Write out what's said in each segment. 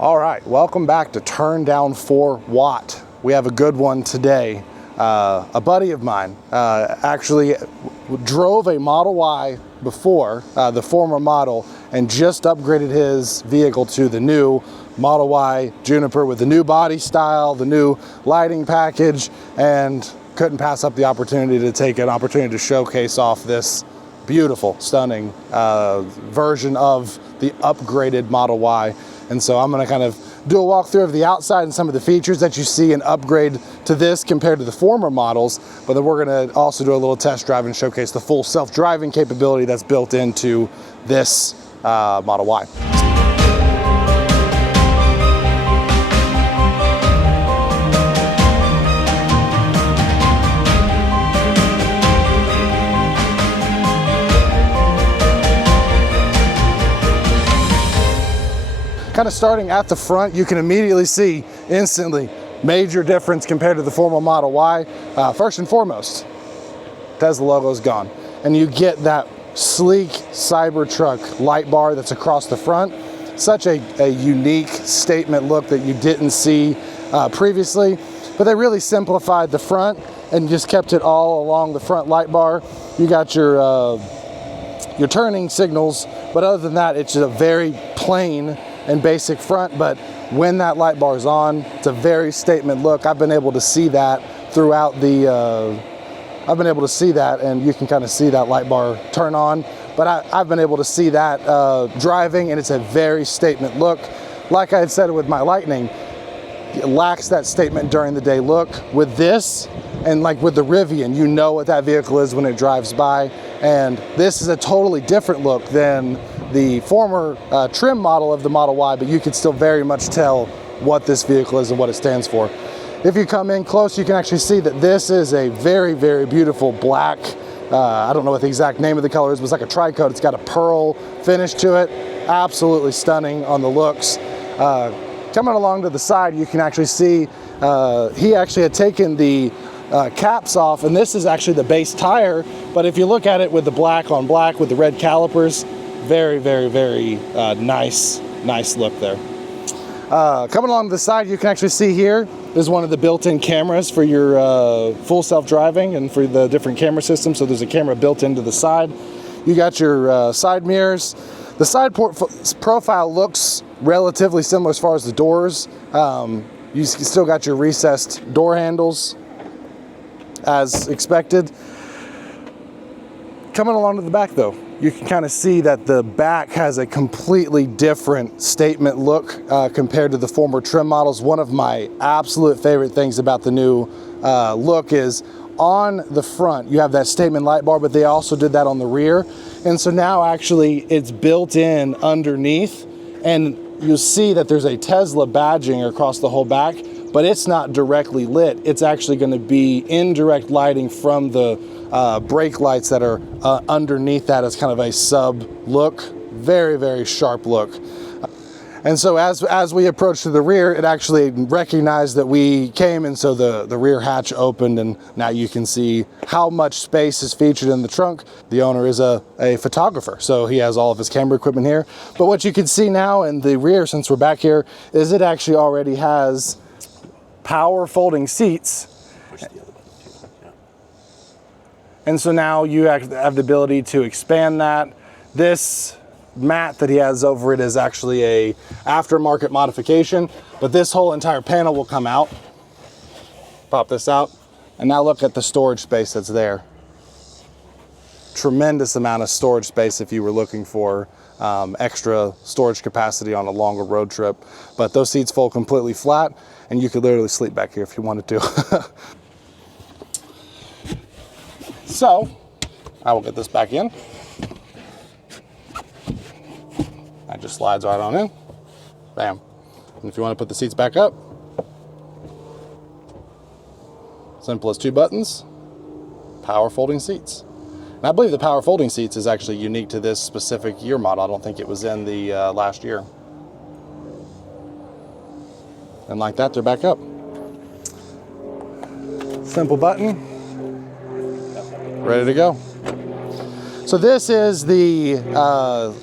All right, welcome back to Turn Down 4 Watt. We have a good one today. A buddy of mine actually drove a Model Y before, the former model, and just upgraded his vehicle to the new Model Y Juniper with the new body style, the new lighting package, and couldn't pass up the opportunity to showcase off this beautiful, stunning version of the upgraded Model Y. And so I'm gonna kind of do a walkthrough of the outside and some of the features that you see an upgrade to this compared to the former models, but then we're gonna also do a little test drive and showcase the full self-driving capability that's built into this Model Y. Kind of starting at the front, you can immediately see instantly major difference compared to the former Model Y. First and foremost, Tesla logo is gone, and you get that sleek Cybertruck light bar that's across the front. Such a unique statement look that you didn't see previously, but they really simplified the front and just kept it all along the front light bar. You got your turning signals, but other than that, it's just a very plain and basic front. But when that light bar is on, it's a very statement look. I've been able to see that throughout the and you can kind of see that light bar turn on, but I've been able to see that driving, and it's a very statement look. Like I had said with my Lightning, it lacks that statement during the day look. With this, and like with the Rivian, you know what that vehicle is when it drives by, and this is a totally different look than the former trim model of the Model Y, but you can still very much tell what this vehicle is and what it stands for. If you come in close, you can actually see that this is a very, very beautiful black, I don't know what the exact name of the color is, but it's like a tri-coat. It's got a pearl finish to it. Absolutely stunning on the looks. Coming along to the side, you can actually see he actually had taken the caps off, and this is actually the base tire, but if you look at it with the black on black with the red calipers, very, very, very nice look there. Coming along to the side, you can actually see here is one of the built-in cameras for your full self-driving and for the different camera systems. So there's a camera built into the side. You got your side mirrors. The side profile looks relatively similar as far as the doors. You still got your recessed door handles as expected. Coming along to the back though, you can kind of see that the back has a completely different statement look compared to the former trim models. One of my absolute favorite things about the new look is on the front, you have that statement light bar, but they also did that on the rear. And so now actually it's built in underneath, and you'll see that there's a Tesla badging across the whole back, but it's not directly lit. It's actually going to be indirect lighting from the brake lights that are underneath that as kind of a sub look. Very, very sharp look. And so as we approached to the rear, it actually recognized that we came, and so the rear hatch opened, and now you can see how much space is featured in the trunk. The owner is a photographer, so he has all of his camera equipment here. But what you can see now in the rear, since we're back here, is it actually already has power folding seats. And so now you have the ability to expand that. This mat that he has over it is actually a aftermarket modification, but this whole entire panel will come out. Pop this out, and now look at the storage space that's there. Tremendous amount of storage space if you were looking for extra storage capacity on a longer road trip. But those seats fold completely flat, and you could literally sleep back here if you wanted to. So, I will get this back in. That just slides right on in. Bam. And if you want to put the seats back up, simple as 2 buttons, power folding seats. And I believe the power folding seats is actually unique to this specific year model. I don't think it was in the last year. And like that, they're back up. Simple button. Ready to go. So this is the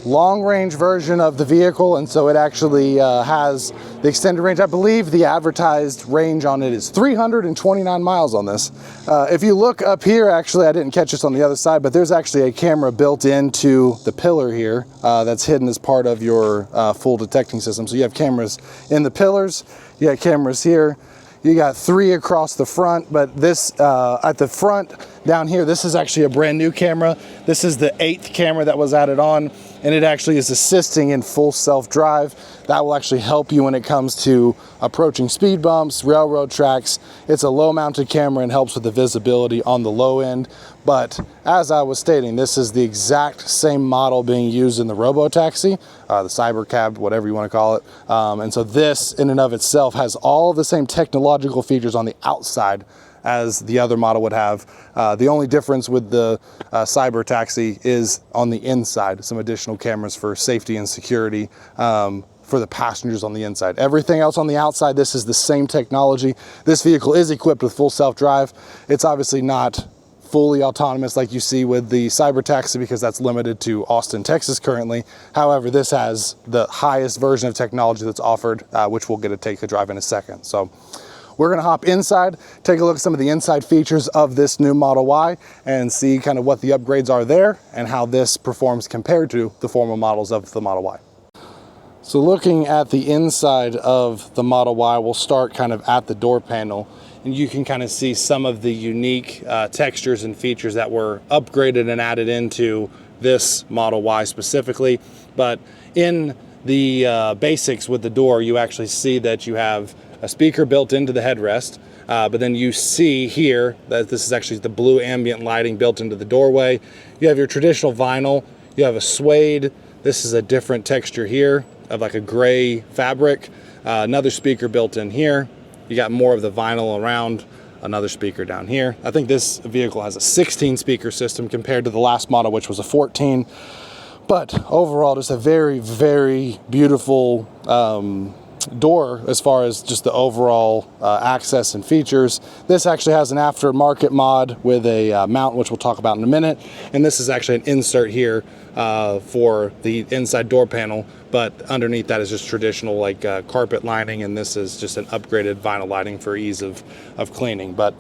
long-range version of the vehicle, and so it actually has the extended range. I believe the advertised range on it is 329 miles on this. If you look up here, actually, I didn't catch this on the other side, but there's actually a camera built into the pillar here that's hidden as part of your full detecting system. So you have cameras in the pillars, you got cameras here, you got 3 across the front, but this at the front down here, this is actually a brand new camera. This is the 8th camera that was added on, and it actually is assisting in full self-drive. That will actually help you when it comes to approaching speed bumps, railroad tracks. It's a low mounted camera and helps with the visibility on the low end. But as I was stating, this is the exact same model being used in the robo-taxi, the cybercab, whatever you want to call it. And so this in and of itself has all the same technological features on the outside as the other model would have. The only difference with the cyber taxi is on the inside, some additional cameras for safety and security for the passengers on the inside. Everything else on the outside, this is the same technology. This vehicle is equipped with full self-drive. It's obviously not fully autonomous like you see with the cyber taxi because that's limited to Austin, Texas currently. However, this has the highest version of technology that's offered, which we'll get to take a drive in a second. So we're gonna hop inside, take a look at some of the inside features of this new Model Y and see kind of what the upgrades are there and how this performs compared to the former models of the Model Y. So looking at the inside of the Model Y, we'll start kind of at the door panel, and you can kind of see some of the unique textures and features that were upgraded and added into this Model Y specifically. But in the basics with the door, you actually see that you have a speaker built into the headrest, but then you see here that this is actually the blue ambient lighting built into the doorway. You have your traditional vinyl, you have a suede, this is a different texture here of like a gray fabric, another speaker built in here. You got more of the vinyl around, another speaker down here. I think this vehicle has a 16 speaker system compared to the last model, which was a 14. But overall, just a very, very beautiful door as far as just the overall access and features. This actually has an aftermarket mod with a mount, which we'll talk about in a minute. And this is actually an insert here for the inside door panel, but underneath that is just traditional like carpet lining, and this is just an upgraded vinyl lighting for ease of cleaning. But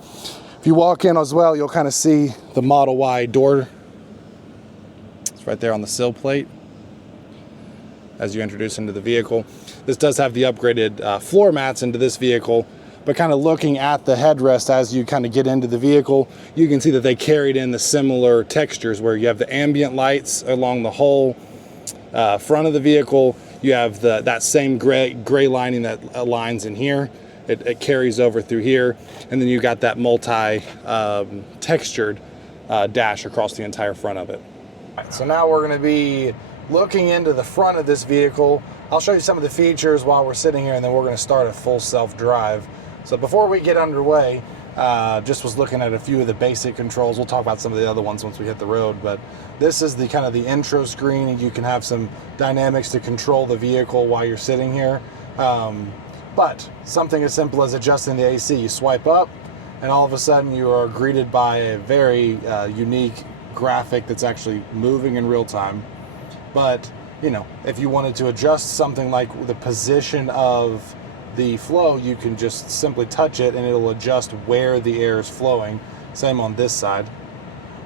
if you walk in as well, you'll kind of see the Model Y door. It's right there on the sill plate as you introduce into the vehicle. This does have the upgraded floor mats into this vehicle, but kind of looking at the headrest as you kind of get into the vehicle, you can see that they carried in the similar textures where you have the ambient lights along the whole front of the vehicle. You have that same gray lining that aligns in here. It carries over through here, and then you got that multi textured dash across the entire front of it. So now we're going to be looking into the front of this vehicle. I'll show you some of the features while we're sitting here, and then we're going to start a full self-drive. So before we get underway, just was looking at a few of the basic controls. We'll talk about some of the other ones once we hit the road, but this is the kind of the intro screen, and you can have some dynamics to control the vehicle while you're sitting here. But something as simple as adjusting the AC, you swipe up, and all of a sudden you are greeted by a very unique graphic that's actually moving in real time. But you know, if you wanted to adjust something like the position of the flow, you can just simply touch it and it'll adjust where the air is flowing. Same on this side.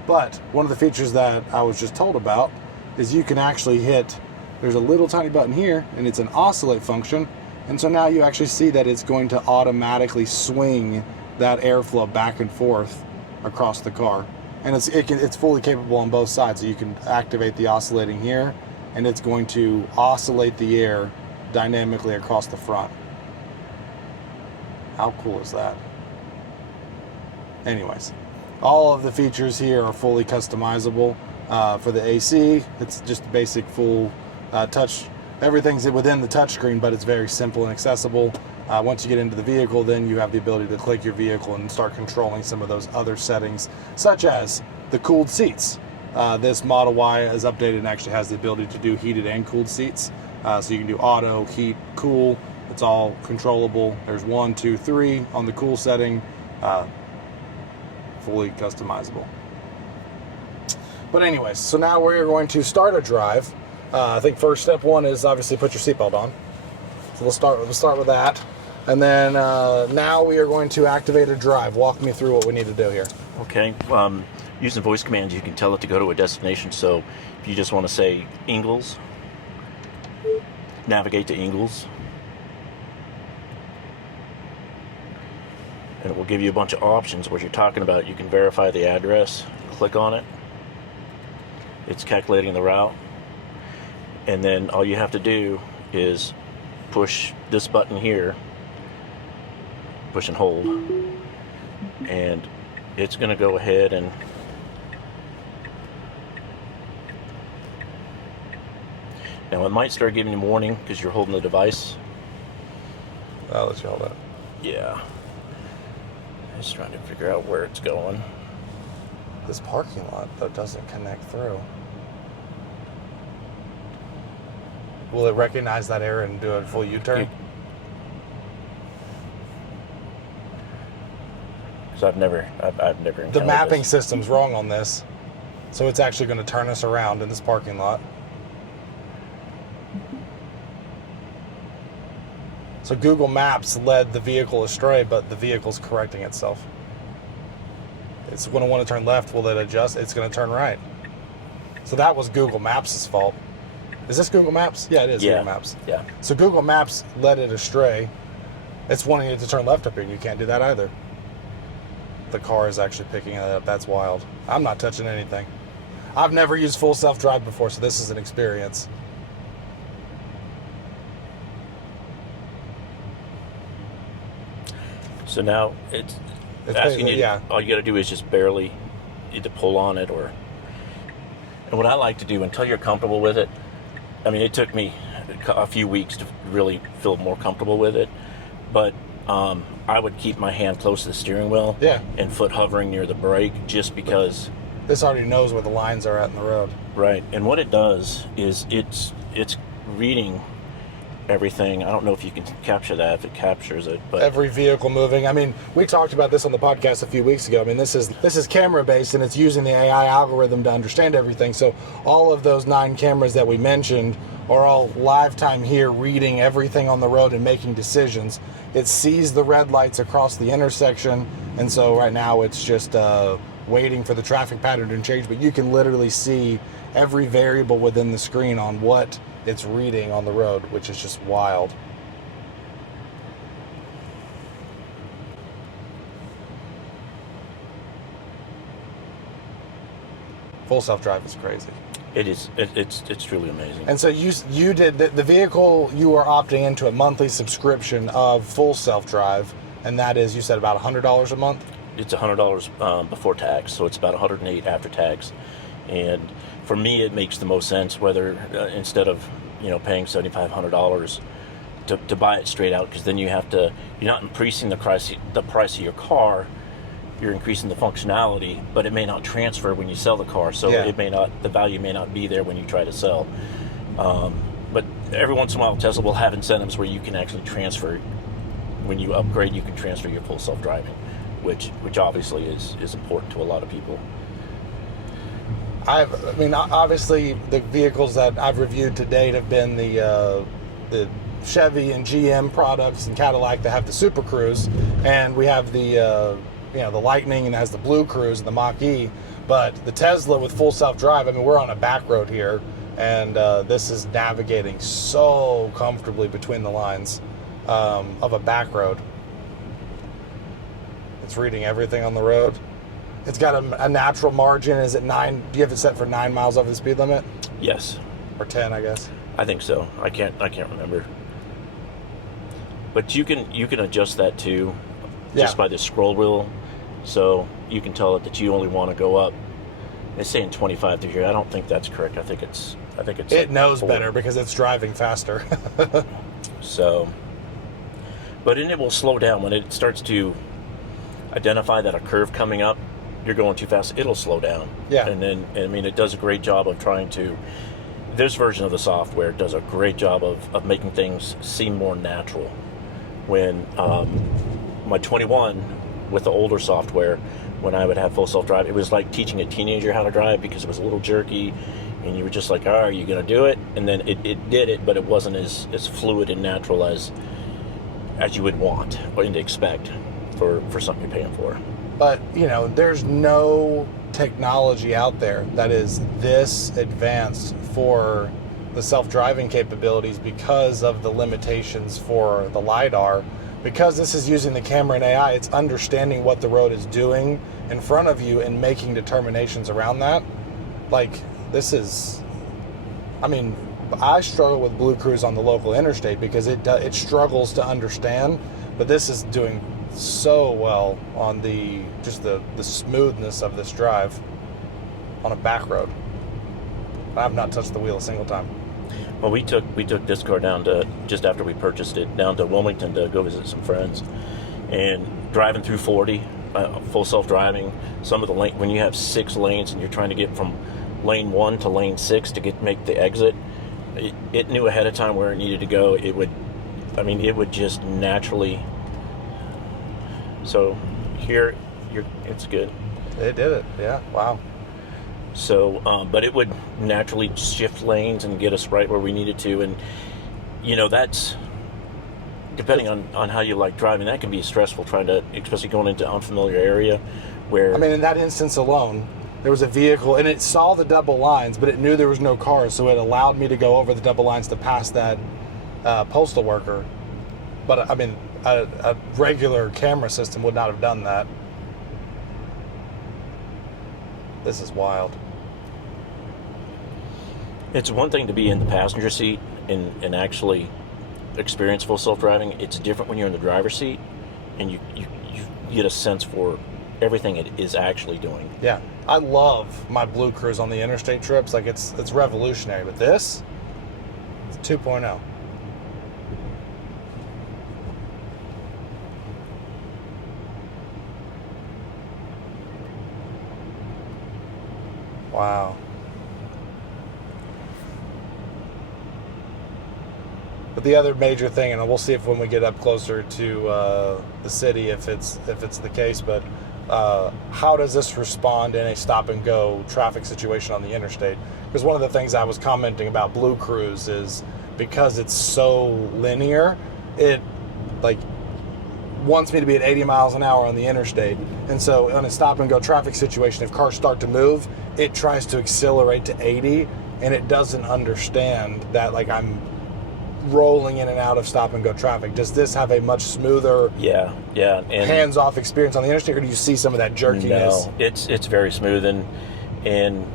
But one of the features that I was just told about is you can actually hit, there's a little tiny button here, and it's an oscillate function. And so now you actually see that it's going to automatically swing that airflow back and forth across the car. And it's fully capable on both sides. So you can activate the oscillating here, and it's going to oscillate the air dynamically across the front. How cool is that? Anyways, all of the features here are fully customizable. For the AC, it's just basic full touch. Everything's within the touchscreen, but it's very simple and accessible. Once you get into the vehicle, then you have the ability to click your vehicle and start controlling some of those other settings, such as the cooled seats. This Model Y is updated and actually has the ability to do heated and cooled seats. So you can do auto, heat, cool. It's all controllable. There's 1, 2, 3 on the cool setting, fully customizable. But anyways, so now we're going to start a drive. I think first step one is obviously put your seatbelt on. So we'll start with that. And then now we are going to activate a drive. Walk me through what we need to do here. Okay. Using voice commands, you can tell it to go to a destination. So if you just want to say Ingalls, navigate to Ingalls. And it will give you a bunch of options. What you're talking about, you can verify the address. Click on it. It's calculating the route. And then all you have to do is push this button here, push and hold, and it's going to go ahead and now it might start giving you a warning because you're holding the device. I'll let you hold it. Yeah. Just trying to figure out where it's going. This parking lot, though, doesn't connect through. Will it recognize that error and do a full U-turn? Because I've never encountered the mapping this. system's wrong on this, so it's actually going to turn us around in this parking lot. So Google Maps led the vehicle astray, but the vehicle's correcting itself. It's going to want to turn left. Will it adjust? It's going to turn right. So that was Google Maps' fault. Is this Google Maps? Yeah, it is. Yeah. Google Maps. Yeah. So Google Maps led it astray. It's wanting it to turn left up here, and you can't do that either. The car is actually picking it up. That's wild. I'm not touching anything. I've never used full self-drive before, so this is an experience. So now it's asking you. Yeah. All you got to do is just barely either pull on it or. And what I like to do until you're comfortable with it. I mean, it took me a few weeks to really feel more comfortable with it, but I would keep my hand close to the steering wheel. Yeah. And foot hovering near the brake, just because. This already knows where the lines are at in the road. Right, and what it does is it's reading everything. I don't know if you can capture that, if it captures it, but every vehicle moving. I mean, we talked about this on the podcast a few weeks ago. I mean, this is camera based, and it's using the AI algorithm to understand everything. So all of those 9 cameras that we mentioned are all live time here, reading everything on the road and making decisions. It sees the red lights across the intersection, and so right now it's just waiting for the traffic pattern to change. But you can literally see every variable within the screen on what it's reading on the road, which is just wild. Full self-drive is crazy. it is. It's truly amazing. And so you did the vehicle. You are opting into a monthly subscription of full self-drive, and that is, you said, about $100 a month. It's $100 before tax, so it's about $108 after tax. And for me, it makes the most sense whether instead of paying $7,500 to buy it straight out, because then you're not increasing the price of your car, you're increasing the functionality, but it may not transfer when you sell the car, so Yeah. the value may not be there when you try to sell. But every once in a while, Tesla will have incentives where you can actually transfer. When you upgrade, you can transfer your full self-driving, which obviously is important to a lot of people. I mean, obviously, the vehicles that I've reviewed to date have been the Chevy and GM products and Cadillac that have the Super Cruise, and we have the the Lightning and has the Blue Cruise and the Mach-E. But the Tesla with full self-drive, I mean, we're on a back road here, and this is navigating so comfortably between the lines of a back road. It's reading everything on the road. It's got a natural margin. Is it 9? Do you have it set for 9 miles over the speed limit? Yes. Or 10, I guess. I think so. I can't remember. But you can adjust that too, just by the scroll wheel. So you can tell it that you only want to go up. It's saying 25 through here. I don't think that's correct. I think it's. It like knows 4. better because it's driving faster. So, but then it will slow down when it starts to identify that a curve coming up, you're going too fast. It'll slow down. Yeah. And then, it does a great job of trying to. This version of the software does a great job of making things seem more natural. When my 21 with the older software, when I would have full self-drive, it was like teaching a teenager how to drive, because it was a little jerky, and you were just like, oh, are you going to do it? And then it did it, but it wasn't as fluid and natural as you would want and expect for something you're paying for. But, you know, there's no technology out there that is this advanced for the self-driving capabilities because of the limitations for the LiDAR. Because this is using the camera and AI, it's understanding what the road is doing in front of you and making determinations around that. Like, this is, I mean, I struggle with Blue Cruise on the local interstate because it struggles to understand, but this is doing so well on the smoothness of this drive on a back road. I have not touched the wheel a single time. Well, we took this car down to, just after we purchased it, down to Wilmington to go visit some friends, and driving through 40, full self-driving. Some of the lane, when you have 6 lanes and you're trying to get from lane 1 to lane 6 to make the exit, it knew ahead of time where it needed to go. It would just naturally. So here, it's good. It did it, yeah. Wow. So, but it would naturally shift lanes and get us right where we needed to. And, you know, that's, depending on how you like driving, that can be stressful, trying to, especially going into unfamiliar area where... I mean, in that instance alone, there was a vehicle, and it saw the double lines, but it knew there was no cars, so it allowed me to go over the double lines to pass that postal worker. But, I mean, a regular camera system would not have done that. This is wild. It's one thing to be in the passenger seat and actually experience full self-driving. It's different when you're in the driver's seat and you get a sense for everything it is actually doing. Yeah, I love my Blue Cruise on the interstate trips. Like, it's revolutionary. But this, it's 2.0. Wow. But the other major thing, and we'll see if when we get up closer to the city, if it's the case, but how does this respond in a stop and go traffic situation on the interstate? Because one of the things I was commenting about Blue Cruise is because it's so linear, it like wants me to be at 80 miles an hour on the interstate. And so in a stop and go traffic situation, if cars start to move, it tries to accelerate to 80, and it doesn't understand that, like, I'm rolling in and out of stop and go traffic. Does this have a much smoother, and hands-off experience on the interstate, or do you see some of that jerkiness? No, it's very smooth, and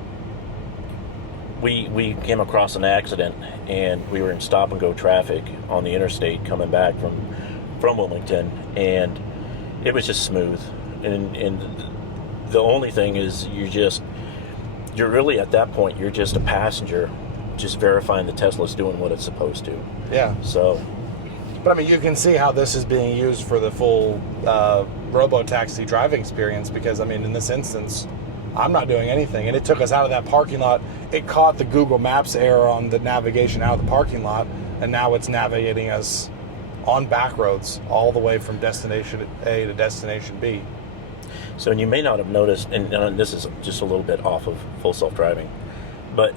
we came across an accident, and we were in stop and go traffic on the interstate coming back from Wilmington, and it was just smooth. And the only thing is you're really at that point, you're just a passenger, just verifying the Tesla's doing what it's supposed to. Yeah. So, but I mean, you can see how this is being used for the full robo-taxi driving experience, because I mean, in this instance, I'm not doing anything, and it took us out of that parking lot. It caught the Google Maps error on the navigation out of the parking lot, and now it's navigating us on back roads all the way from destination A to destination B. So, and you may not have noticed, and this is just a little bit off of full self-driving, but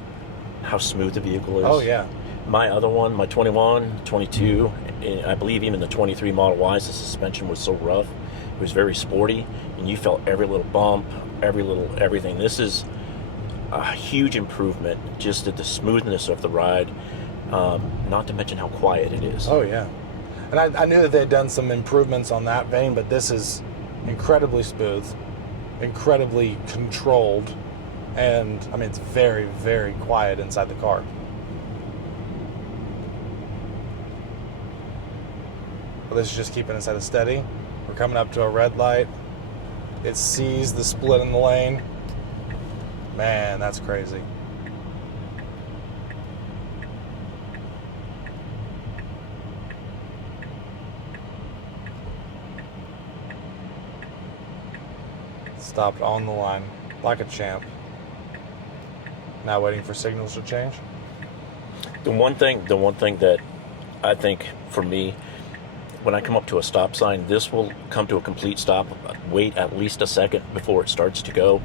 how smooth the vehicle is. Oh, yeah. My other one, my 21, 22, and I believe even the 23 Model Ys, the suspension was so rough. It was very sporty, and you felt every little bump, everything. This is a huge improvement just at the smoothness of the ride, not to mention how quiet it is. Oh, yeah. And I knew that they had done some improvements on that vein, but this is incredibly smooth, incredibly controlled, and I mean, it's very, very quiet inside the car. Well, this is just keeping us at a steady. We're coming up to a red light. It sees the split in the lane. Man, that's crazy. Stopped on the line like a champ. Now waiting for signals to change. The one thing that I think for me, when I come up to a stop sign, this will come to a complete stop, wait at least a second before it starts to go.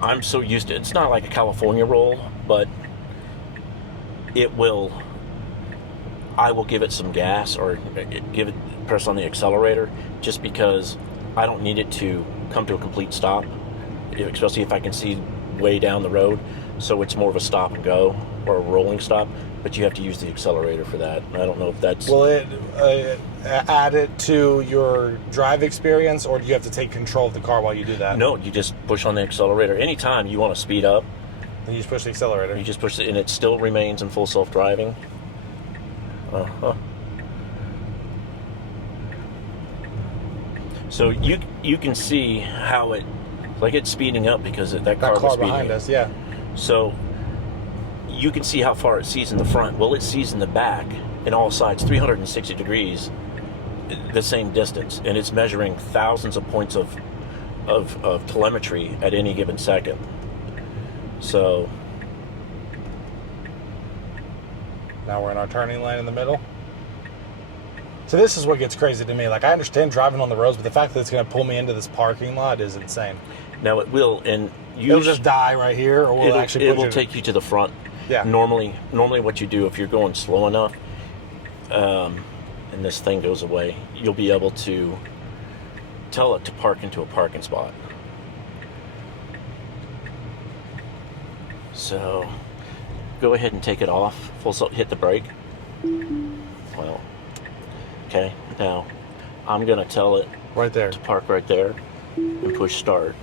I'm so used to it. It's not like a California roll, but I will give it some gas or press on the accelerator just because I don't need it to come to a complete stop, especially if I can see way down the road. So it's more of a stop and go or a rolling stop, but you have to use the accelerator for that. I don't know if that's... Will it add it to your drive experience, or do you have to take control of the car while you do that? No, you just push on the accelerator. Anytime you want to speed up, you just push the accelerator. you just push it, and it still remains in full self-driving. So you can see how it's speeding up because that car was speeding behind up. us, yeah. So you can see how far it sees in the front. Well, it sees in the back in all sides, 360 degrees, the same distance, and it's measuring thousands of points of telemetry at any given second. So now we're in our turning lane in the middle. So this is what gets crazy to me. Like, I understand driving on the roads, but the fact that it's going to pull me into this parking lot is insane. now it will, and It'll just die right here, or will it will take you to the front. Yeah. Normally what you do if you're going slow enough, and this thing goes away, you'll be able to tell it to park into a parking spot. So go ahead and take it off. Hit the brake. Well, okay. Now I'm gonna tell it right there to park right there and push start.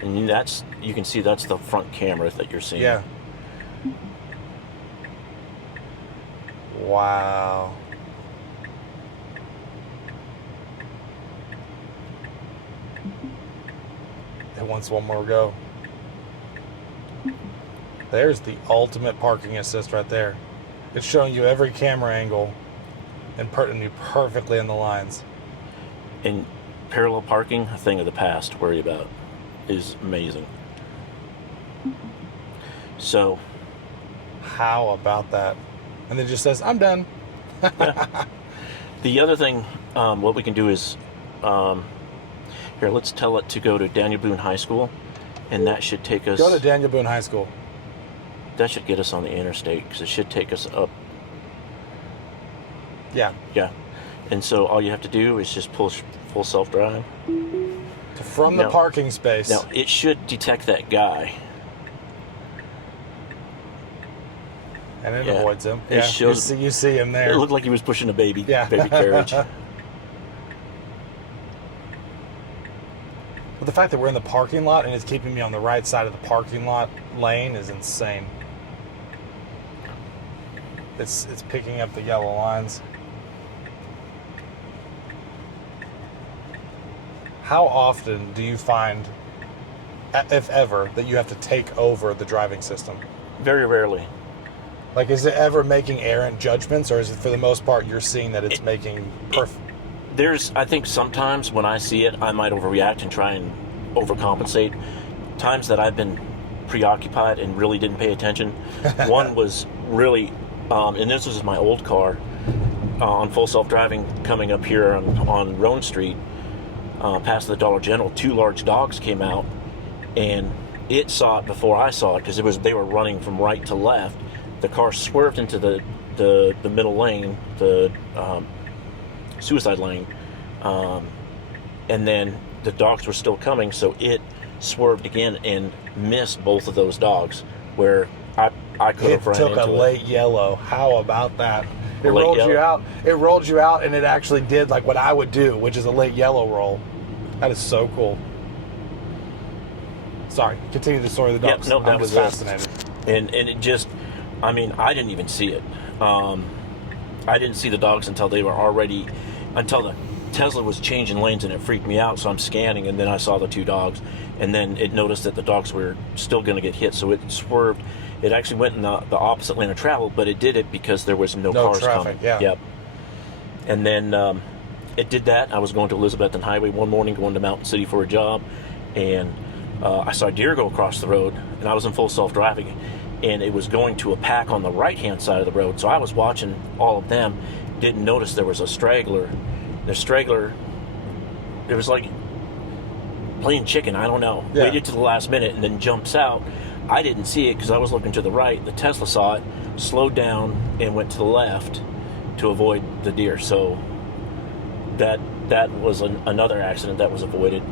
And you can see that's the front camera that you're seeing. Yeah. Wow. It wants one more go. There's the ultimate parking assist right there. It's showing you every camera angle and putting you perfectly in the lines. And parallel parking, a thing of the past to worry about, is amazing. So how about that? And it just says, I'm done. Yeah. The other thing, what we can do is, here, let's tell it to go to Daniel Boone High School, and that should take us... Go to Daniel Boone High School. That should get us on the interstate, because it should take us up. Yeah. Yeah. And so all you have to do is just push full self-drive. From the parking space. Now, it should detect that guy. And it avoids him. It shows, you see him there. It looked like he was pushing a baby carriage. But the fact that we're in the parking lot and it's keeping me on the right side of the parking lot lane is insane. It's picking up the yellow lines. How often do you find, if ever, that you have to take over the driving system? Very rarely. Like, is it ever making errant judgments, or is it for the most part you're seeing that it's making perfect? I think sometimes when I see it, I might overreact and try and overcompensate. Times that I've been preoccupied and really didn't pay attention. One was really, and this was my old car, on full self-driving, coming up here on Roan Street, past the Dollar General. Two large dogs came out, and it saw it before I saw it, because they were running from right to left. The car swerved into the middle lane, the suicide lane, and then the dogs were still coming, so it swerved again and missed both of those dogs, where I could have run into it. It took a late yellow. How about that? It rolled you out. It rolled you out, and it actually did like what I would do, which is a late yellow roll. That is so cool. Sorry, continue the story of the dogs. Yep, no, that was fascinated. And it just, I mean, I didn't even see it. I didn't see the dogs until the Tesla was changing lanes, and it freaked me out. So I'm scanning, and then I saw the two dogs, and then it noticed that the dogs were still going to get hit, so it swerved. It actually went in the opposite lane of travel, but it did it because there was no cars traffic, coming. Yeah. Yep. And then it did that. I was going to Elizabethton Highway one morning, going to Mountain City for a job, and I saw a deer go across the road, and I was in full self-driving, and it was going to a pack on the right-hand side of the road. So I was watching all of them, didn't notice there was a straggler. The straggler, it was like playing chicken, I don't know. Yeah. Waited to the last minute and then jumps out. I didn't see it because I was looking to the right. The Tesla saw it, slowed down, and went to the left to avoid the deer. So that was another accident that was avoided.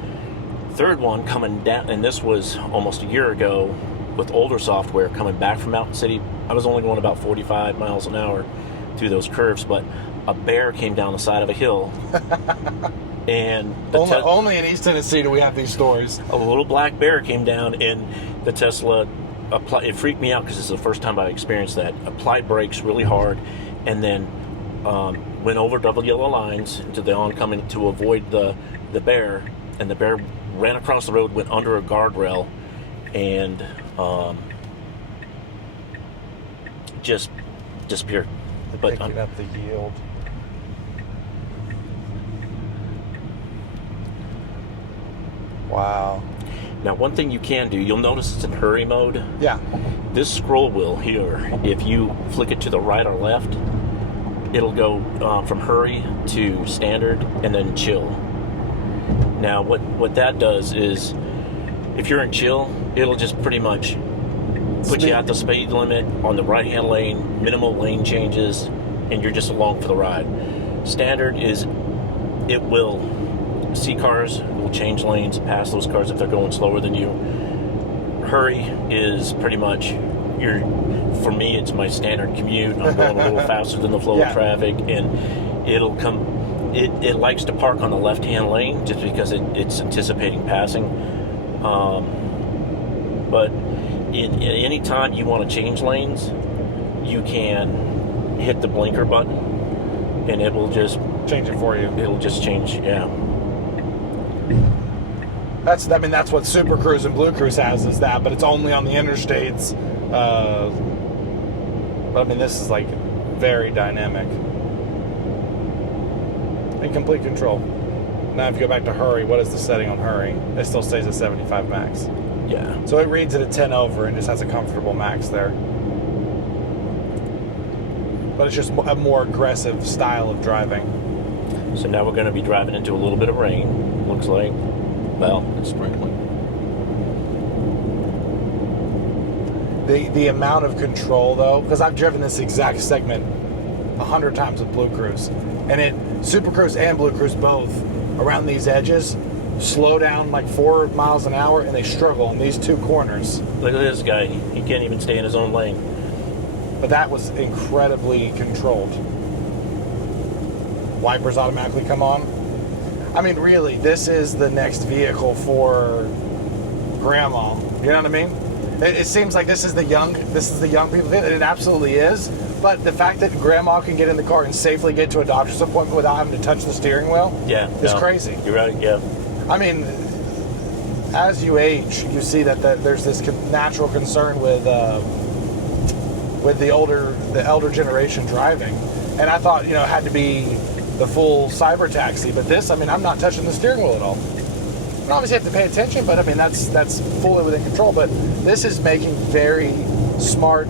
Third one coming down, and this was almost a year ago with older software coming back from Mountain City. I was only going about 45 miles an hour through those curves, but a bear came down the side of a hill. And only in East Tennessee do we have these stories. A little black bear came down, and the Tesla it freaked me out because it's the first time I experienced that. Applied brakes really hard, and then went over double yellow lines into the oncoming to avoid the bear, and the bear ran across the road, went under a guardrail, and just disappeared. But picking up the yield. Wow. Now, one thing you can do, you'll notice it's in hurry mode. Yeah. This scroll wheel here, if you flick it to the right or left, it'll go from hurry to standard and then chill. Now, what that does is, if you're in chill, it'll just pretty much put you at the speed limit on the right-hand lane, minimal lane changes, and you're just along for the ride. Standard is, it will see cars, will change lanes, pass those cars if they're going slower than you. Hurry is pretty much for me, it's my standard commute. I'm going a little faster than the flow of traffic, and it'll come. It likes to park on the left-hand lane just because it's anticipating passing. But any time you want to change lanes, you can hit the blinker button, and it will just change it for you. It'll just change, yeah. That's what Super Cruise and Blue Cruise has, is that, but it's only on the interstates. But I mean, this is like very dynamic. In complete control. Now, if you go back to hurry, what is the setting on hurry? It still stays at 75 max. Yeah. So it reads it at 10 over and just has a comfortable max there. But it's just a more aggressive style of driving. So now we're going to be driving into a little bit of rain, looks like. Well, it's sprinkling. The amount of control, though, because I've driven this exact segment 100 times with Blue Cruise, and Super Cruise and Blue Cruise both, around these edges, slow down like 4 miles an hour, and they struggle in these two corners. Look at this guy. He can't even stay in his own lane. But that was incredibly controlled. Wipers automatically come on. I mean, really, this is the next vehicle for grandma. You know what I mean? It seems like this is the young people thing, and it absolutely is. But the fact that grandma can get in the car and safely get to a doctor's appointment without having to touch the steering wheel, is crazy. You're right. Yeah. I mean, as you age, you see that there's this natural concern with the elder generation driving, and I thought, it had to be the full cyber taxi. But this, I mean, I'm not touching the steering wheel at all. And obviously you have to pay attention, but I mean, that's fully within control. But this is making very smart,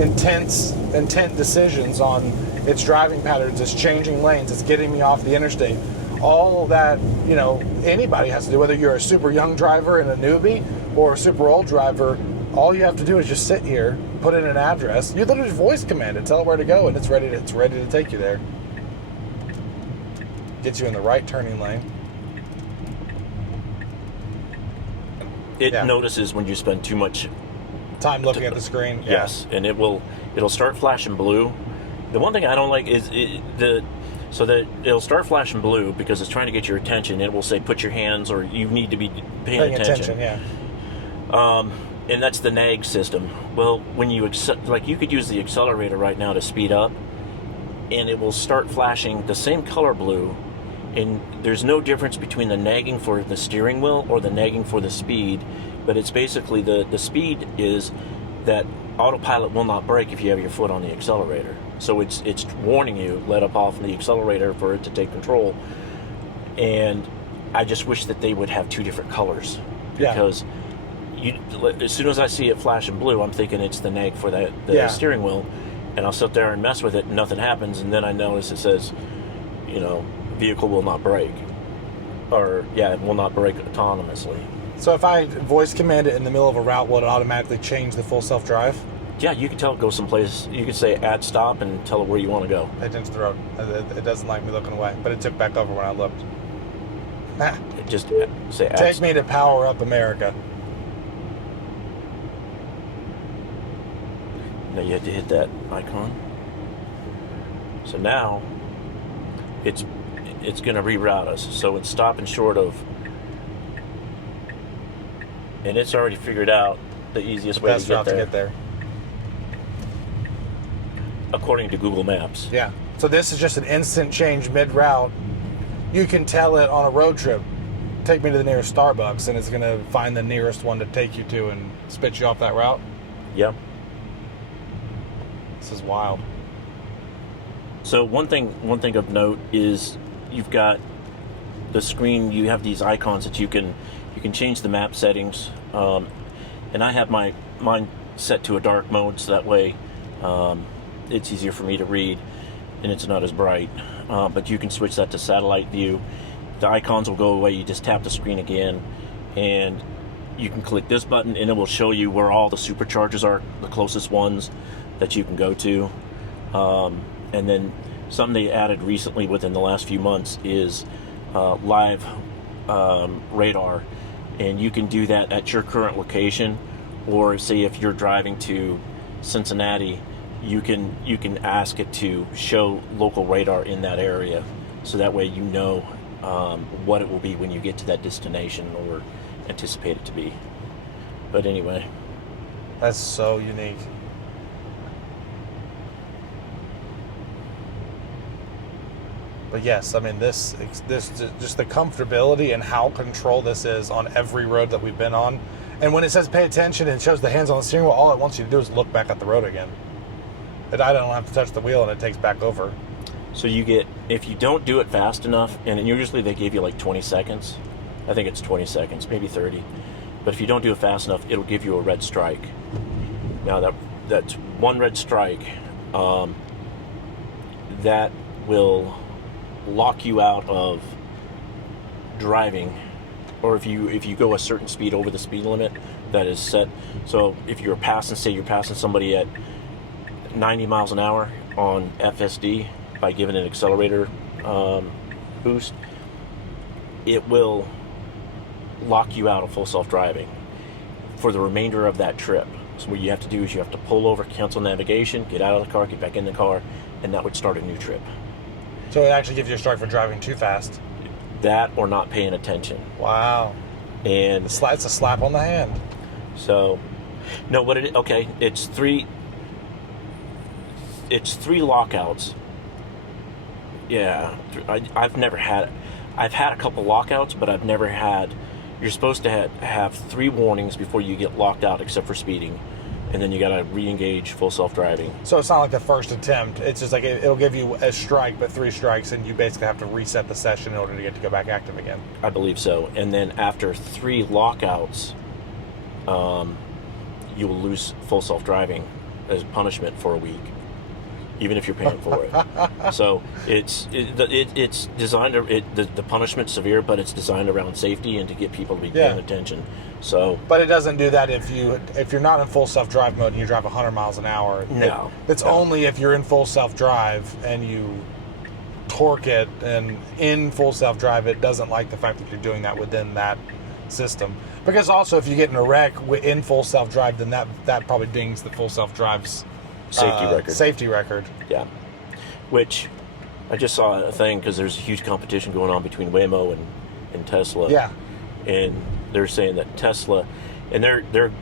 intent decisions on its driving patterns. It's changing lanes. It's getting me off the interstate. All that, anybody has to do, whether you're a super young driver and a newbie or a super old driver, all you have to do is just sit here, put in an address. You literally just voice command it, tell it where to go, and it's ready to take you there. Gets you in the right turning lane. It notices when you spend too much time looking at the screen. Yes, and it'll start flashing blue. The one thing I don't like is it'll start flashing blue because it's trying to get your attention. It will say put your hands, or you need to be paying attention. And that's the nag system. Well, when you you could use the accelerator right now to speed up, and it will start flashing the same color blue. And there's no difference between the nagging for the steering wheel or the nagging for the speed, but it's basically the speed is that autopilot will not brake if you have your foot on the accelerator. So it's warning you, let up off the accelerator for it to take control. And I just wish that they would have two different colors, because as soon as I see it flashing blue, I'm thinking it's the nag for the steering wheel, and I'll sit there and mess with it, and nothing happens, and then I notice it says, vehicle will not brake, or it will not brake autonomously. So if I voice command it in the middle of a route, will it automatically change the full self-drive? Yeah, you can tell it go someplace. You can say add stop and tell it where you want to go. It into the road. It doesn't like me looking away, but it took back over when I looked. Just say add Take me to power up America. Now you have to hit that icon. So now it's going to reroute us. So it's stopping short of, and it's already figured out the easiest way to get there. According to Google Maps. Yeah. So this is just an instant change mid-route. You can tell it on a road trip, take me to the nearest Starbucks, and it's going to find the nearest one to take you to and spit you off that route. Yep. This is wild. So one thing of note is you've got the screen. You have these icons that you can change the map settings, and I have mine set to a dark mode, so that way it's easier for me to read and it's not as bright. But you can switch that to satellite view. The icons will go away. You just tap the screen again, and you can click this button, and it will show you where all the superchargers are, the closest ones that you can go to. And then something they added recently within the last few months is live radar, and you can do that at your current location, or say if you're driving to Cincinnati, you can ask it to show local radar in that area, so that way you know what it will be when you get to that destination, or anticipate it to be. But anyway, that's so unique. But yes, I mean, this just the comfortability and how control this is on every road that we've been on. And when it says pay attention and it shows the hands on the steering wheel, all it wants you to do is look back at the road again. And I don't have to touch the wheel, and it takes back over. So you get, if you don't do it fast enough, and usually they give you like 20 seconds. I think it's 20 seconds, maybe 30. But if you don't do it fast enough, it'll give you a red strike. Now that's one red strike. That will lock you out of driving, or if you go a certain speed over the speed limit that is set. So if you're passing somebody at 90 miles an hour on FSD by giving an accelerator boost, it will lock you out of full self-driving for the remainder of that trip. So what you have to do is you have to pull over, cancel navigation, get out of the car, get back in the car, and that would start a new trip. So it actually gives you a strike for driving too fast. That or not paying attention. Wow. And it's a slap on the hand. So, no, it's three lockouts. Yeah, I've had a couple lockouts, but I've never had. You're supposed to have 3 warnings before you get locked out, except for speeding, and then you got to re-engage full self-driving. So it's not like the first attempt. It's just like it'll give you a strike, but 3 strikes, and you basically have to reset the session in order to get to go back active again. I believe so. And then after 3 lockouts, you will lose full self-driving as punishment for a week, even if you're paying for it. So it's designed to, the punishment's severe, but it's designed around safety and to get people to be paying attention. So, but it doesn't do that if you're not in full self-drive mode and you drive 100 miles an hour. No, it's only if you're in full self-drive and you torque it, and in full self-drive, it doesn't like the fact that you're doing that within that system. Because also, if you get in a wreck in full self-drive, then that probably dings the full self-drive's safety record. Yeah, which I just saw a thing because there's a huge competition going on between Waymo and Tesla. Yeah, and they're saying that Tesla, and they're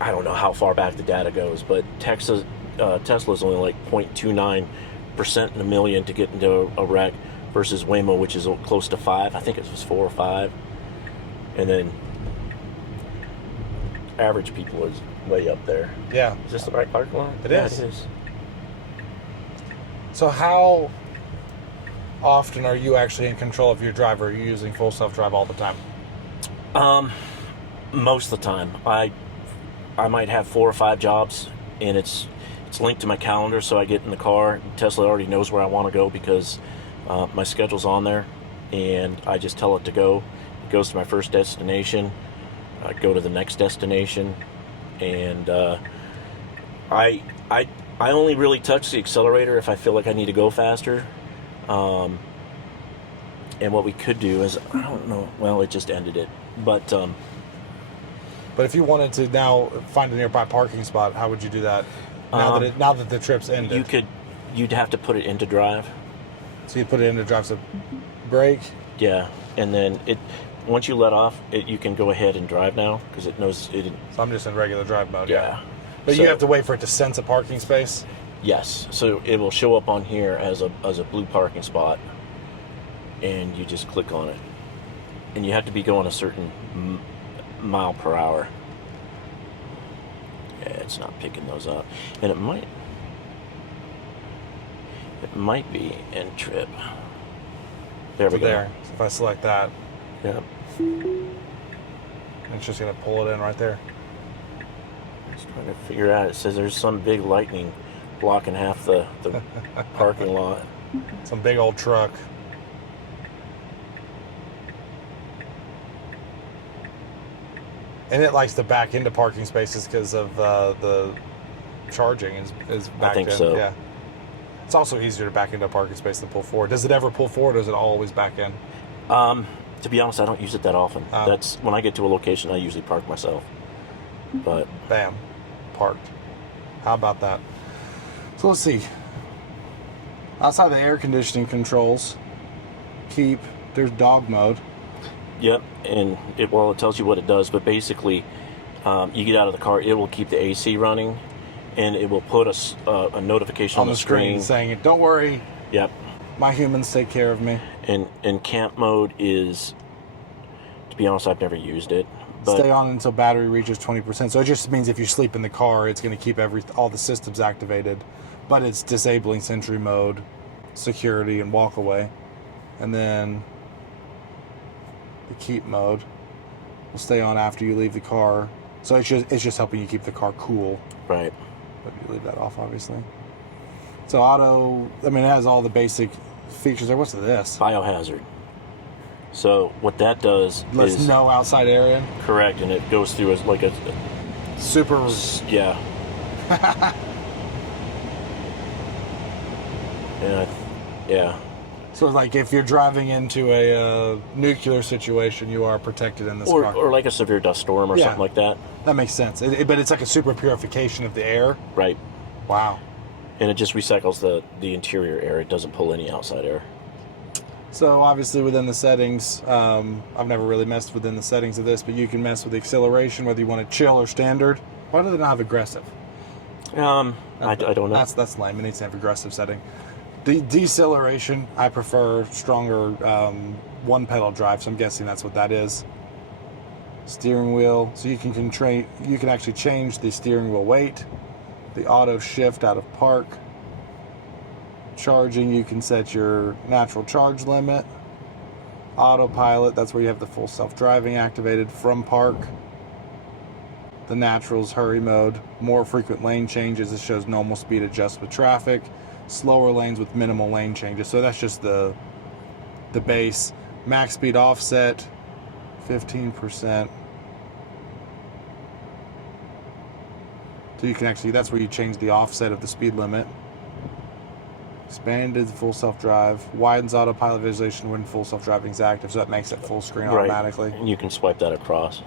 I don't know how far back the data goes, but Tesla's only like 0.29% in a million to get into a wreck versus Waymo, which is close to 5. I think it was 4 or 5, and then average people is way up there. Yeah. Is this the right parking lot? It is. It is. So how often are you actually in control of your driver? Are you using full self-drive all the time? Most of the time, I might have 4 or 5 jobs, and it's linked to my calendar. So I get in the car. Tesla already knows where I want to go because my schedule's on there, and I just tell it to go. It goes to my first destination. I go to the next destination, and I only really touch the accelerator if I feel like I need to go faster. And what we could do is, I don't know. Well, it just ended it, but. But if you wanted to now find a nearby parking spot, how would you do that? Now that the trip's ended, you'd have to put it into drive. So you put it into drive, so brake. Yeah, and then once you let off, you can go ahead and drive now because it knows it. So I'm just in regular drive mode. Yeah. But you have to wait for it to sense a parking space. Yes, so it will show up on here as a blue parking spot, and you just click on it, and you have to be going a certain mile per hour. Yeah, it's not picking those up, and it might be in trip. There we go. There. So if I select that, Yep. it's just gonna pull it in right there. Just trying to figure out. It says there's some big lightning blocking half the parking lot. Some big old truck. And it likes to back into parking spaces because of the charging is backed in. I think so. Yeah. It's also easier to back into a parking space than pull forward. Does it ever pull forward, or does it always back in? To be honest, I don't use it that often. That's when I get to a location, I usually park myself. But bam, parked. How about that? So let's see. Outside the air conditioning controls, there's dog mode. Yep, and it tells you what it does, but basically, you get out of the car, it will keep the AC running, and it will put a notification on the screen saying, "Don't worry, yep, my humans take care of me." And camp mode is, to be honest, I've never used it. But stay on until battery reaches 20%. So it just means if you sleep in the car, it's going to keep all the systems activated, but it's disabling Sentry mode, security, and walk away, and then the keep mode will stay on after you leave the car. So it's just helping you keep the car cool. Right. But you leave that off, obviously. So auto, it has all the basic features there. What's this? Biohazard. So what that does is no outside area. Correct, and it goes through as like a super. Yeah. Yeah. So like if you're driving into a nuclear situation, you are protected in this car. Or like a severe dust storm or something like that. That makes sense. But it's like a super purification of the air. Right. Wow. And it just recycles the interior air. It doesn't pull any outside air. So obviously within the settings, I've never really messed within the settings of this, but you can mess with the acceleration, whether you want to chill or standard. Why do they not have aggressive? I don't know. That's lame. It needs to have aggressive setting. The deceleration, I prefer stronger one pedal drive, so I'm guessing that's what that is. Steering wheel, so you can actually change the steering wheel weight. The auto shift out of park. Charging, you can set your natural charge limit. Autopilot, that's where you have the full self-driving activated from park. The natural's hurry mode. More frequent lane changes, it shows normal speed adjusts with traffic. Slower lanes with minimal lane changes. So that's just the base. Max speed offset, 15%. So you can actually, that's where you change the offset of the speed limit. Expanded full self-drive. Widens autopilot visualization when full self-driving is active, so that makes it full screen automatically. And you can swipe that across.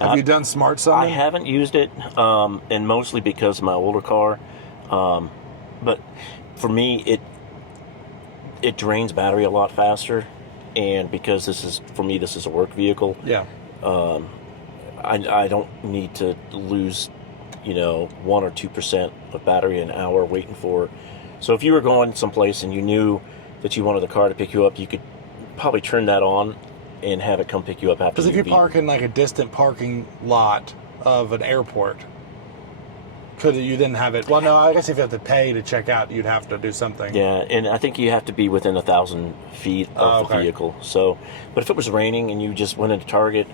Now, have you done smart summon? I haven't used it, and mostly because of my older car. But for me, it drains battery a lot faster, and because this is a work vehicle. Yeah. I don't need to lose, 1 or 2% of battery an hour waiting for. So if you were going someplace and you knew that you wanted the car to pick you up, you could probably turn that on and have it come pick you up after. Because if you park in like a distant parking lot of an airport, could you then have it? Well, no, I guess if you have to pay to check out, you'd have to do something. Yeah, and I think you have to be within 1,000 feet of the vehicle. So, but if it was raining and you just went into Target,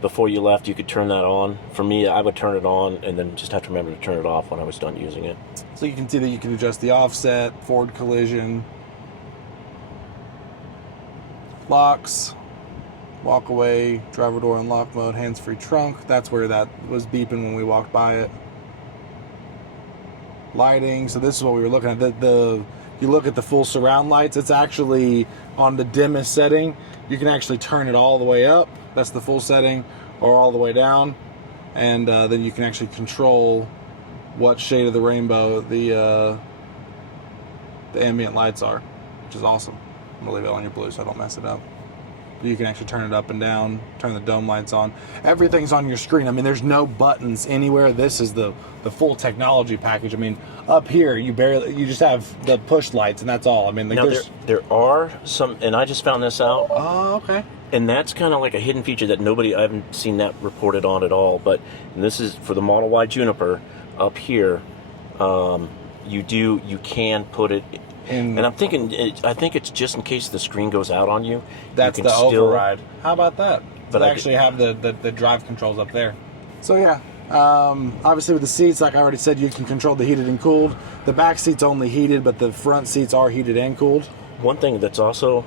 before you left, you could turn that on. For me, I would turn it on and then just have to remember to turn it off when I was done using it. So you can see that you can adjust the offset, forward collision, locks, walk away, driver door unlock mode, hands-free trunk. That's where that was beeping when we walked by it. Lighting. So this is what we were looking at. You look at the full surround lights. It's actually on the dimmest setting. You can actually turn it all the way up. That's the full setting, or all the way down, and then you can actually control what shade of the rainbow the ambient lights are, which is awesome. I'm gonna leave it on your blue so I don't mess it up. But you can actually turn it up and down, turn the dome lights on. Everything's on your screen. I mean, there's no buttons anywhere. This is the full technology package. I mean, up here you just have the push lights and that's all. I mean, like, now there are some, and I just found this out. Oh, okay. And that's kind of like a hidden feature that I haven't seen that reported on at all. But this is for the Model Y Juniper up here. You can put it in, and I think it's just in case the screen goes out on you. That's you the still override. How about that? But I actually have the drive controls up there. So yeah, obviously with the seats, like I already said, you can control the heated and cooled. The back seat's only heated, but the front seats are heated and cooled. One thing that's also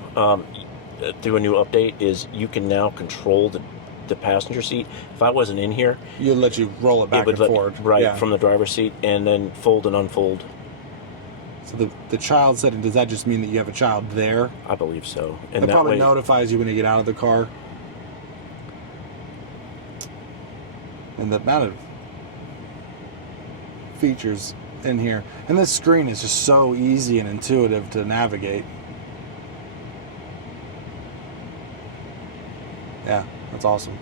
through a new update is you can now control the passenger seat. If I wasn't in here, you'd let you roll it back and forward, right, from the driver's seat, and then fold and unfold. So the child setting, does that just mean that you have a child there? I believe so. And it probably notifies you when you get out of the car. And the amount of features in here, and this screen is just so easy and intuitive to navigate. Yeah, that's awesome.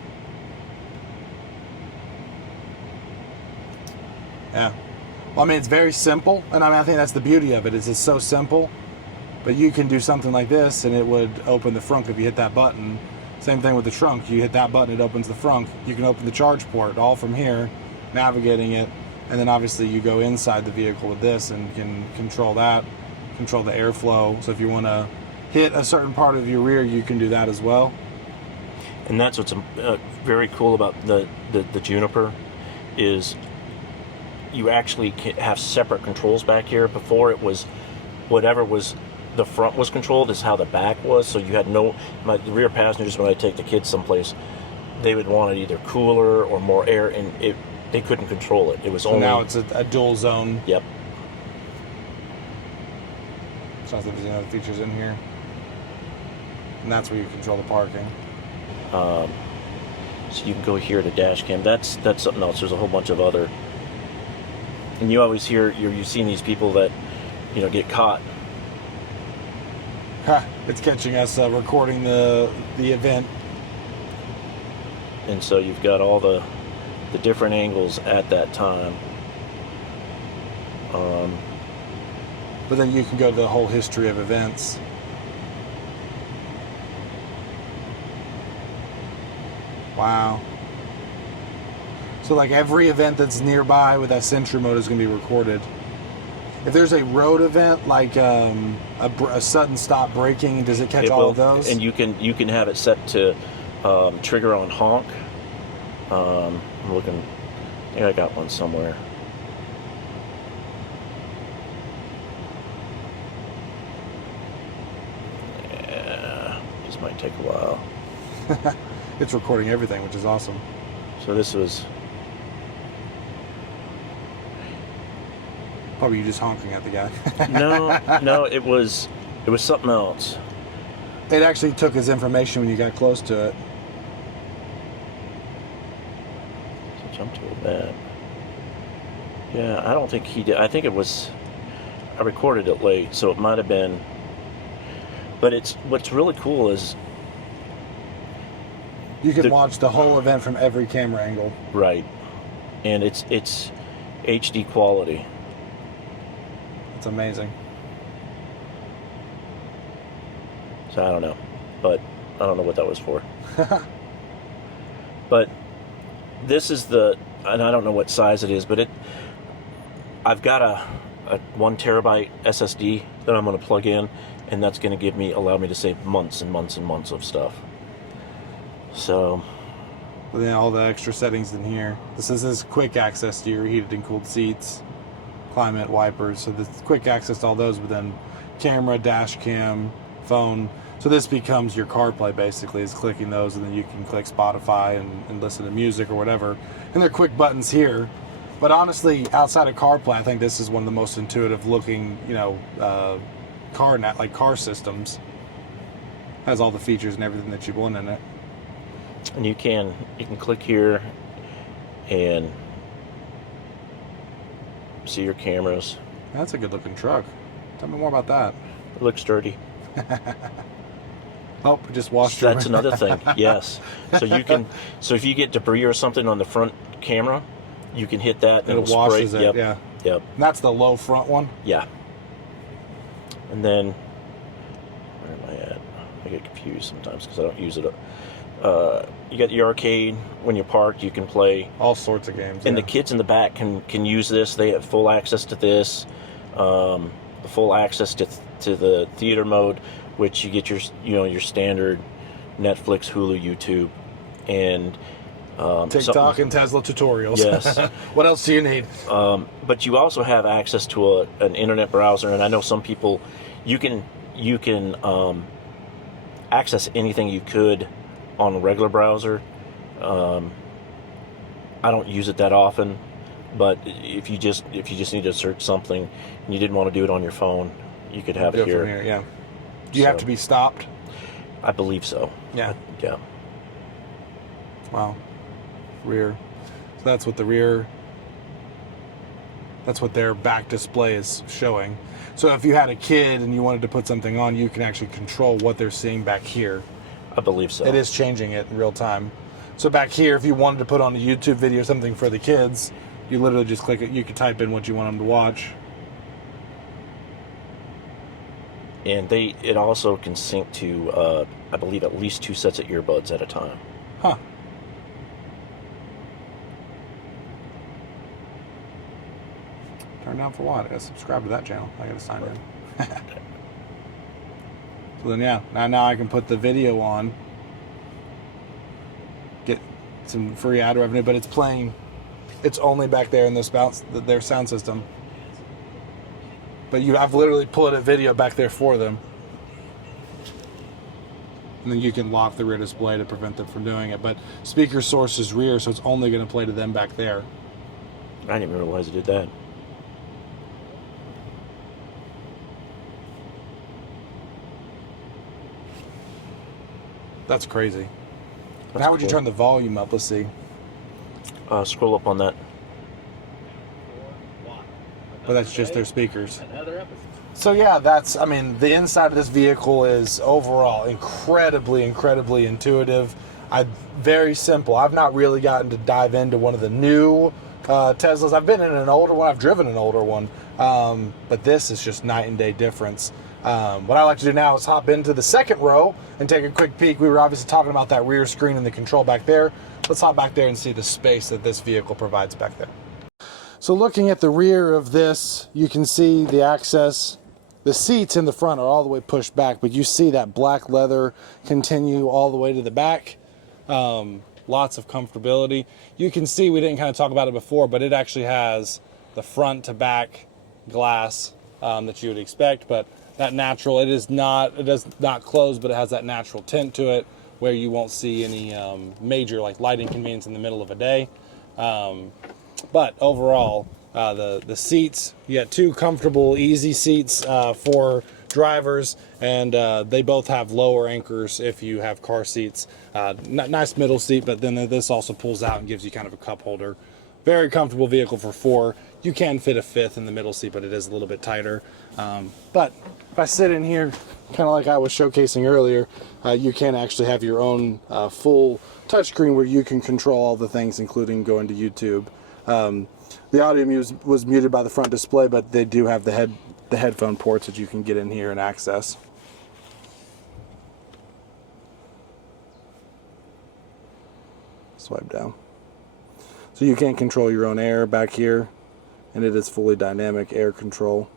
Yeah. Well, I mean, it's very simple, and I think that's the beauty of it, is it's so simple, but you can do something like this, and it would open the frunk if you hit that button. Same thing with the trunk. You hit that button, it opens the frunk. You can open the charge port all from here, navigating it, and then obviously you go inside the vehicle with this and can control that, control the airflow. So if you want to hit a certain part of your rear, you can do that as well. And that's what's very cool about the Juniper, is you actually have separate controls back here. Before, it was whatever was the front was controlled is how the back was. So you had my rear passengers, when I take the kids someplace, they would want it either cooler or more air, and they couldn't control it. It was only... now it's a dual zone. Yep. So there's any other features in here. And that's where you control the parking. So you can go here to dash cam. That's something else. There's a whole bunch of other, and you always you've seen these people that get caught. It's catching us recording the event, and so you've got all the different angles at that time. But then you can go to the whole history of events. Wow. So like every event that's nearby with that Sentry mode is going to be recorded. If there's a road event, like a sudden stop braking, does it catch all of those? And you can have it set to trigger on honk. I'm looking. I think I got one somewhere. Yeah, this might take a while. It's recording everything, which is awesome. So this was probably you just honking at the guy. No, it was something else. It actually took his information when you got close to it. So jump to that. Yeah, I don't think he did. I think it was. I recorded it late, so it might have been. But what's really cool is you can watch the whole event from every camera angle. Right. And it's HD quality. It's amazing. So I don't know. But I don't know what that was for. But this is and I don't know what size it is, but I've got a 1 terabyte SSD that I'm going to plug in, and that's going to allow me to save months and months and months of stuff. So But then all the extra settings in here. This is quick access to your heated and cooled seats, climate, wipers. So this quick access to all those, but then camera, dash cam, phone. So this becomes your CarPlay basically, is clicking those, and then you can click Spotify and listen to music or whatever. And they're quick buttons here. But honestly, outside of CarPlay, I think this is one of the most intuitive looking, car systems. Has all the features and everything that you want in it. And you can click here and see your cameras. That's a good looking truck. Tell me more about that. It looks dirty. Oh, we just washed So that's another thing. Yes. So you can. So if you get debris or something on the front camera, you can hit that and it washes spray. it. Yeah. Yep. And that's the low front one. Yeah. And then where am I at? I get confused sometimes because I don't use it. You got the arcade. When you're parked, you can play all sorts of games. And the kids in the back can use this. They have full access to this. Full access to the theater mode, which you get your standard Netflix, Hulu, YouTube, and TikTok and Tesla tutorials. Yes. What else do you need? But you also have access to an internet browser, and I know some people you can access anything you could on a regular browser. I don't use it that often, but if you just need to search something and you didn't want to do it on your phone, you could have it here. Yeah. Do you have to be stopped? I believe so. Yeah. Yeah. Wow. Rear. So that's what the rear. That's what their back display is showing. So if you had a kid and you wanted to put something on, you can actually control what they're seeing back here. I believe so. It is changing it in real time. So back here, if you wanted to put on a YouTube video or something for the kids, you literally just click it. You can type in what you want them to watch. And it also can sync to, I believe, at least 2 sets of earbuds at a time. Huh. Turn down for what? I gotta subscribe to that channel. I gotta sign in. So then, yeah, now I can put the video on, get some free ad revenue, but it's playing. It's only back there in their sound system. But I've literally put a video back there for them. And then you can lock the rear display to prevent them from doing it. But speaker source is rear, so it's only going to play to them back there. I didn't even realize it did that. That's crazy. But That's how would you cool. turn the volume up? Let's see. Scroll up on that. But that's just their speakers. So yeah, the inside of this vehicle is overall incredibly intuitive. Very simple. I've not really gotten to dive into one of the new Teslas. I've been in an older one. I've driven an older one. But this is just night and day difference. What I like to do now is hop into the second row and take a quick peek. We were obviously talking about that rear screen and the control back there. Let's hop back there and see the space that this vehicle provides back there. So looking at the rear of this, you can see the access. The seats in the front are all the way pushed back, but you see that black leather continue all the way to the back. Lots of comfortability. You can see, we didn't kind of talk about it before, but it actually has the front to back glass that you would expect, but that natural, it does not close, but it has that natural tint to it where you won't see any major like light inconvenience in the middle of a day. But overall, the seats, you got 2 comfortable, easy seats for drivers, and they both have lower anchors if you have car seats. Nice middle seat, but then this also pulls out and gives you kind of a cup holder. Very comfortable vehicle for 4. You can fit a 5th in the middle seat, but it is a little bit tighter. But if I sit in here, kind of like I was showcasing earlier, you can actually have your own full touchscreen where you can control all the things, including going to YouTube. The audio was muted by the front display, but they do have the headphone ports that you can get in here and access. Swipe down. So you can control your own air back here, and it is fully dynamic air control.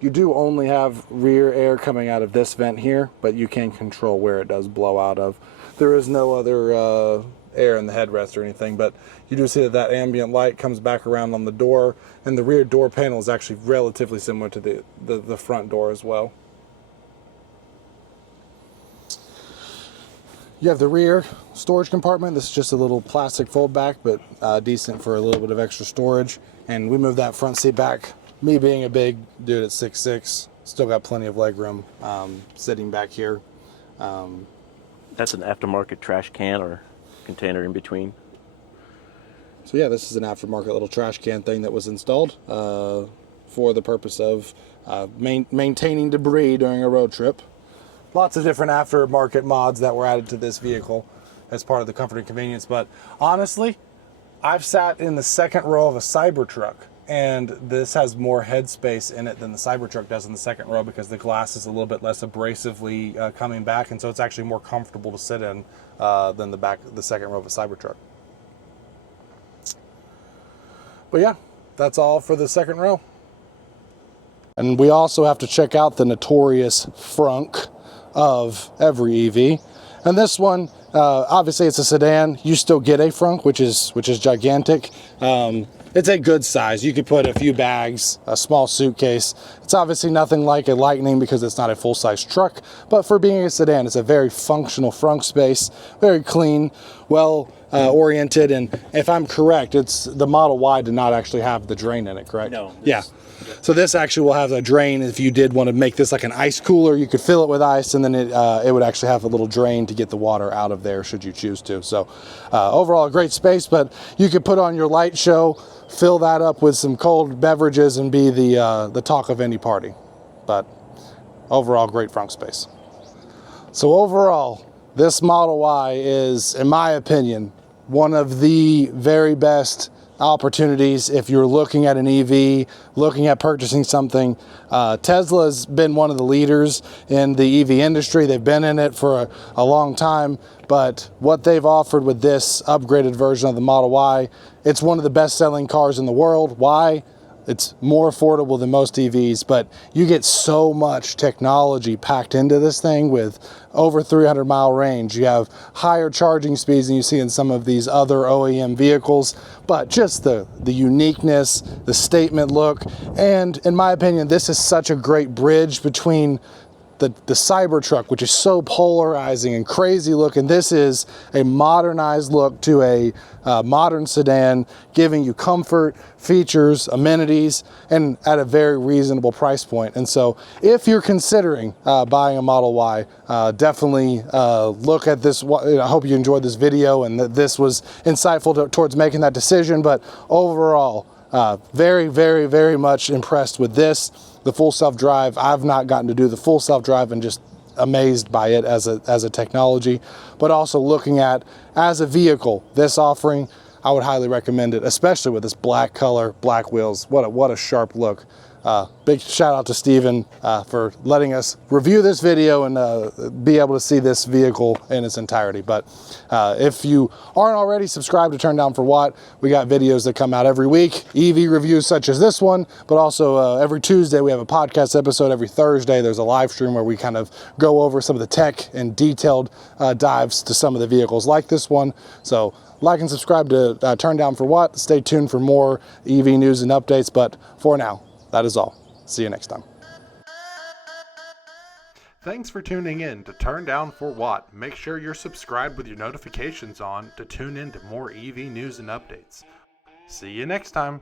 You do only have rear air coming out of this vent here, but you can control where it does blow out of. There is no other air in the headrest or anything, but you do see that that ambient light comes back around on the door, and the rear door panel is actually relatively similar to the front door as well. You have the rear storage compartment. This is just a little plastic fold back, but decent for a little bit of extra storage. And we moved that front seat back. Me being a big dude at 6'6", still got plenty of leg room sitting back here. That's an aftermarket trash can or container in between. So yeah, this is an aftermarket little trash can thing that was installed for the purpose of maintaining debris during a road trip. Lots of different aftermarket mods that were added to this vehicle as part of the comfort and convenience. But honestly, I've sat in the second row of a Cybertruck, and this has more headspace in it than the Cybertruck does in the second row because the glass is a little bit less abrasively coming back, and so it's actually more comfortable to sit in than the second row of a Cybertruck. But yeah, that's all for the second row. And we also have to check out the notorious frunk of every EV. And this one, obviously it's a sedan. You still get a frunk, which is gigantic. It's a good size. You could put a few bags, a small suitcase. It's obviously nothing like a Lightning because it's not a full-size truck, but for being a sedan, it's a very functional frunk space, very clean, well oriented. And if I'm correct, it's the Model Y did not actually have the drain in it, correct? No. Yeah. So this actually will have a drain. If you did want to make this like an ice cooler, you could fill it with ice, and then it would actually have a little drain to get the water out of there should you choose to. So overall, a great space, but you could put on your light show, fill that up with some cold beverages, and be the talk of any party. But overall, great front space. So overall, this Model Y is, in my opinion, one of the very best opportunities if you're looking at an EV, looking at purchasing something. Tesla's been one of the leaders in the EV industry. They've been in it for a long time, but what they've offered with this upgraded version of the Model Y, it's one of the best-selling cars in the world. Why? It's more affordable than most EVs, but you get so much technology packed into this thing with over 300-mile range. You have higher charging speeds than you see in some of these other OEM vehicles, but just the uniqueness, the statement look, and in my opinion, this is such a great bridge between the Cybertruck, which is so polarizing and crazy looking. This is a modernized look to a modern sedan, giving you comfort, features, amenities, and at a very reasonable price point. And so if you're considering buying a Model Y, definitely look at this. I hope you enjoyed this video and that this was insightful towards making that decision. But overall, very, very, very much impressed with this. The full self-drive, I've not gotten to do the full self-drive and just amazed by it as a technology, but also looking at as a vehicle, this offering, I would highly recommend it, especially with this black color, black wheels. What a sharp look. Big shout out to Steven for letting us review this video and be able to see this vehicle in its entirety. But if you aren't already subscribed to Turn Down for What, we got videos that come out every week, EV reviews such as this one, but also every Tuesday we have a podcast episode. Every Thursday there's a live stream where we kind of go over some of the tech and detailed dives to some of the vehicles like this one. So like and subscribe to Turn Down for What. Stay tuned for more EV news and updates, but for now, that is all. See you next time. Thanks for tuning in to Turn Down for What. Make sure you're subscribed with your notifications on to tune in to more EV news and updates. See you next time.